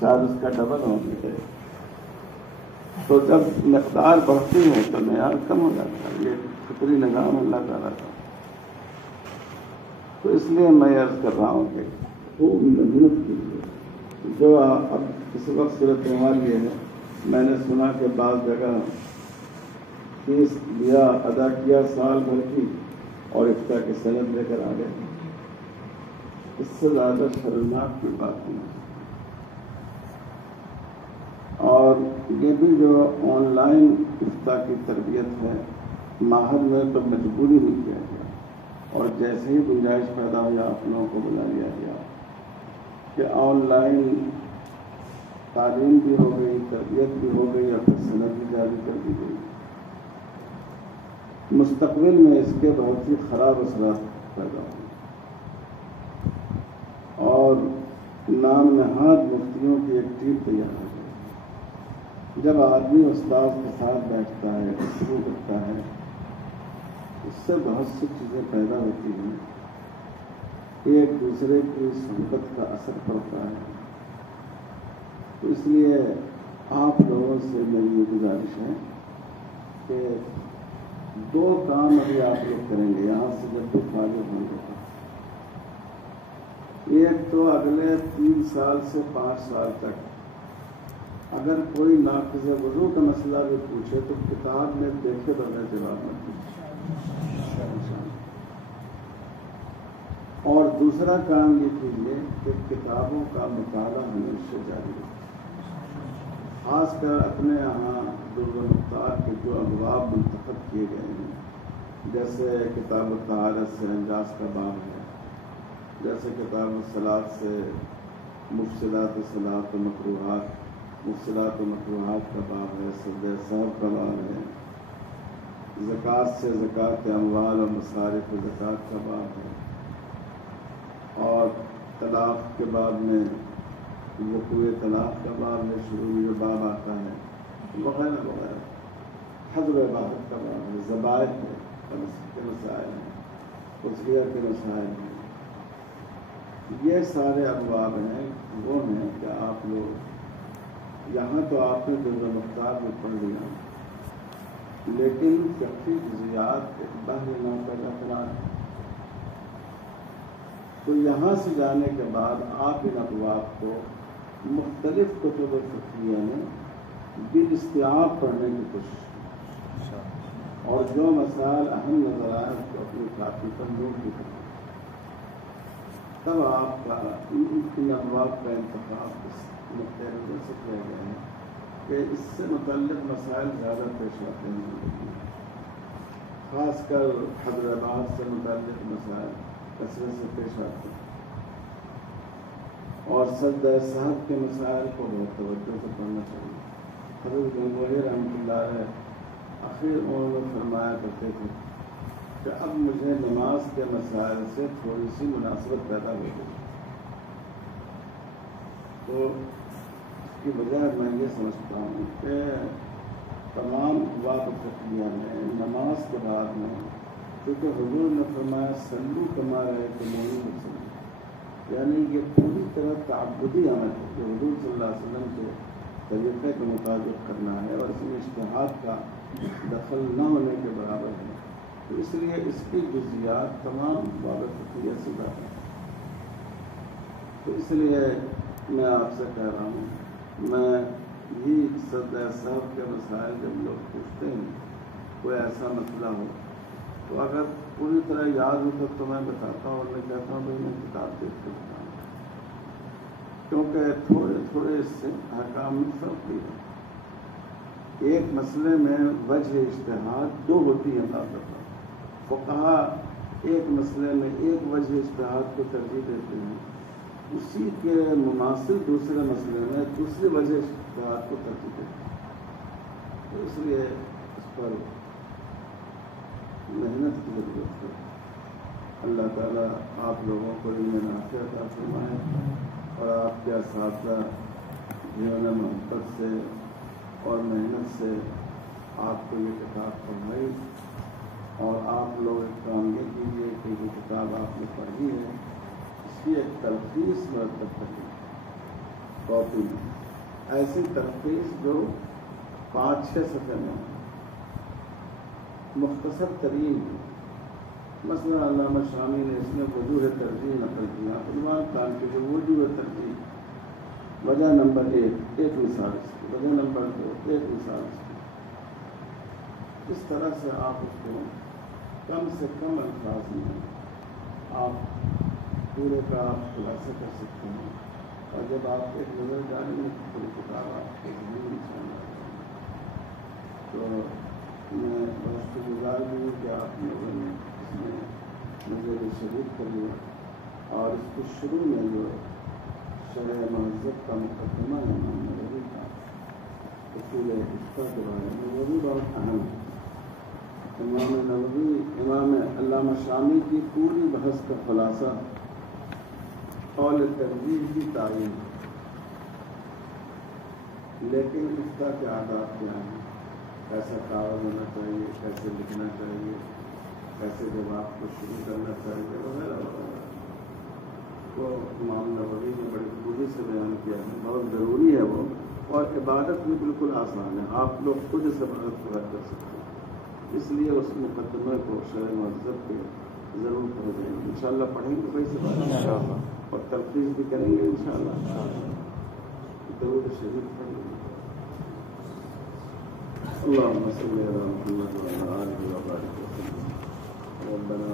شاید اس کا ڈبل ہو گیا. تو جب مقدار بڑھتی ہے تو معیار کم ہو جاتا ہے. یہ فطری نظام اللہ تعالیٰ کا. تو اس لیے میں عرض کر رہا ہوں کہ خوب محنت کیجیے. جو اب اس وقت صورتحال یہ ہے، میں نے سنا کہ بعض جگہ فیس دیا ادا کیا سال بھر کی اور افتاء کی سند لے کر آ گئے. اس سے زیادہ شرمناک کی بات نہیں. اور یہ بھی جو آن لائن افتاء کی تربیت ہے، معہد میں تو مجبوری نہیں کیا گیا، اور جیسے ہی گنجائش پیدا ہوئی آپ لوگوں کو بلا لیا گیا کہ آن لائن تعلیم بھی ہو گئی، تربیت بھی ہو گئی، اور پھر سند بھی جاری کر دی گئی. مستقبل میں اس کے بہت ہی خراب اثرات پیدا ہوئے، اور نام نہاد مفتیوں کی ایک ٹیم تیار ہو گئی. جب آدمی استاد کے ساتھ بیٹھتا ہے، گفتگو کرتا ہے، اس سے بہت سی چیزیں پیدا ہوتی ہیں. ایک دوسرے کی صحبت کا اثر پڑتا ہے. تو اس لیے آپ لوگوں سے میری یہ گزارش ہے کہ 2 کام ابھی آپ لوگ کریں گے یہاں سے جب بھی فارغ ہوں گے. ایک تو اگلے 3 سال سے 5 سال تک اگر کوئی ناقض وضو کا مسئلہ بھی پوچھے تو کتاب میں دیکھے بغیر جواب نہ دیجیے. اور دوسرا کام یہ کیجیے کہ کتابوں کا مطالعہ ہمیشہ جاری رکھیں. خاص کر اپنے یہاں در المختار کے جو ابواب منتخب کیے گئے ہیں، جیسے کتاب الطہارت سے انجاز کا باب ہے، جیسے کتاب الصلاۃ سے مفصلات صلاۃ و مفصلات و مکروہات کا باب ہے، سجدہ سہو کا باب ہے، زکوٰۃ سے زکوٰۃ اموال اور مصارف زکوٰۃ کا باب ہے، اور طلاق کے بعد میں وقوع طلاق کا باب میں شروع میں جو باب آتا ہے، وغیرہ وغیرہ. حضر عبادت کا باب ہے، ذبائح کے مسائل ہیں، اضحیہ کے مسائل ہیں. یہ سارے ابواب ہیں. وہ ہیں کہ آپ لوگ یہاں تو آپ نے در المختار میں پڑھ لیا، لیکن فقہی جزیات بحر ناقد افراد ہیں. تو یہاں سے جانے کے بعد آپ ان ابواب کو مختلف کتب فقہیہ میں بالاستیعاب پڑھنے کی کوشش کریں، اور جو مسائل اہم نظر آئے اس کو اپنی کاپی پر نوٹ بھی کریں. تب آپ کا ان ابواب کا انتخاب اس نقطۂ نظر سے کیا گیا ہے کہ اس سے متعلق مسائل زیادہ پیش آتے ہیں. خاص کر حیدرآباد سے متعلق مسائل کثرت سے پیش آتے ہیں، اور سجدہ صحت کے مسائل کو بہت توجہ سے پڑھنا چاہیے. حضرت گنگوہی رحمۃ اللہ علیہ آخر انہوں نے فرمایا کرتے تھے کہ اب مجھے نماز کے مسائل سے تھوڑی سی مناسبت پیدا ہو گئی. تو اس کی وجہ میں یہ سمجھتا ہوں کہ تمام ابواب فقہیہ میں نماز کے بعد میں، کیونکہ حضور نے فرمایا صلو کما رأیتمونی اصلی، یعنی یہ پوری طرح تعبدی عمل ہے کہ حضور صلی اللہ علیہ وسلم کے طریقے کے مطابق کرنا ہے، اور اس میں اجتہاد کا دخل نہ ہونے کے برابر ہے. تو اس لیے اس کی جزیات تمام ابواب فقہیہ سے باہر ہیں. تو اس لیے میں آپ سے کہہ رہا ہوں، میں یہ سجدہ سہو کے مسائل جب لوگ پوچھتے ہیں، کوئی ایسا مسئلہ ہو تو اگر پوری طرح یاد ہو تو میں بتاتا ہوں، اور میں کہتا ہوں بھائی میں کتاب دیکھ کے بتاؤں، کیونکہ تھوڑے تھوڑے اس سے احکام میں فرق بھی ہے. ایک مسئلے میں وجہ اجتہاد 2 ہوتی ہیں. فقہا ایک مسئلے میں ایک وجہ اجتہاد کو ترجیح دیتے ہیں، اسی کے مماثل دوسرے مسئلے میں دوسری وجہ اجتہاد کو ترجیح دیتے ہیں. تو اس لیے اس پر محنت کی ضرورت ہے. اللہ تعالیٰ آپ لوگوں کو علم نافع عطا فرمائے، اور آپ کے اساتذہ جنہوں نے محبت سے اور محنت سے آپ کو یہ کتاب پڑھائی، اور آپ لوگ ایک کام یہ کیجیے کہ یہ کتاب آپ نے پڑھی ہے اس کی ایک تلخیص مرتب کریں، کاپی میں ایسی تلخیص جو 5-6 صفحے میں مختصر ترین ہے. مثلا علامہ شامی نے اس میں وجوہ ترجیح نقل کیا. عمران خان کی جو وجوہ ترجیح، وجہ نمبر 1 ایک مثال اس کی، وجہ نمبر 2 ایک مثال اس کی. اس طرح سے آپ اس کو کم سے کم الفاظ میں آپ پورے کا آپ خلاصہ کر سکتے ہیں. اور جب آپ ایک نظر ڈالیں گے پوری کتاب آپ کے ذہن میں شامل ہے. تو میں بہت سے گزار بھی ہوں کہ آپ لوگوں نے اس میں مجھے شریک کر لیا. اور اس کے شروع میں جو شرح مہذب کا مقدمہ ہے امام نووی کا اصول عشقہ کے بارے میں، وہ بھی بہت اہم ہے. امام نووی، امام علامہ شامی کی پوری بحث کا خلاصہ قول ترجیح کی تعین ہے. لیکن اس کا کیا آداب کیا ہے، کیسا کاغذ ہونا چاہیے، کیسے لکھنا چاہیے، کیسے جب آپ کو شروع کرنا چاہیے وغیرہ وغیرہ، وہ امام نووی نے بڑی خوبی سے بیان کیا ہے. بہت ضروری ہے وہ، اور عبادت بھی بالکل آسان ہے. آپ لوگ خود اس عبادت پورا کر سکتے ہیں. اس لیے اس مقدمے کو شرح مہذب کے ضرور پڑھ دیں گے. انشاءاللہ پڑھیں گے ویسے انشاءاللہ، اور تلخیص بھی کریں گے انشاءاللہ. درود شریف پڑھیں گے. اللهم صل على محمد وعلى آله وبارك وسلم. ربنا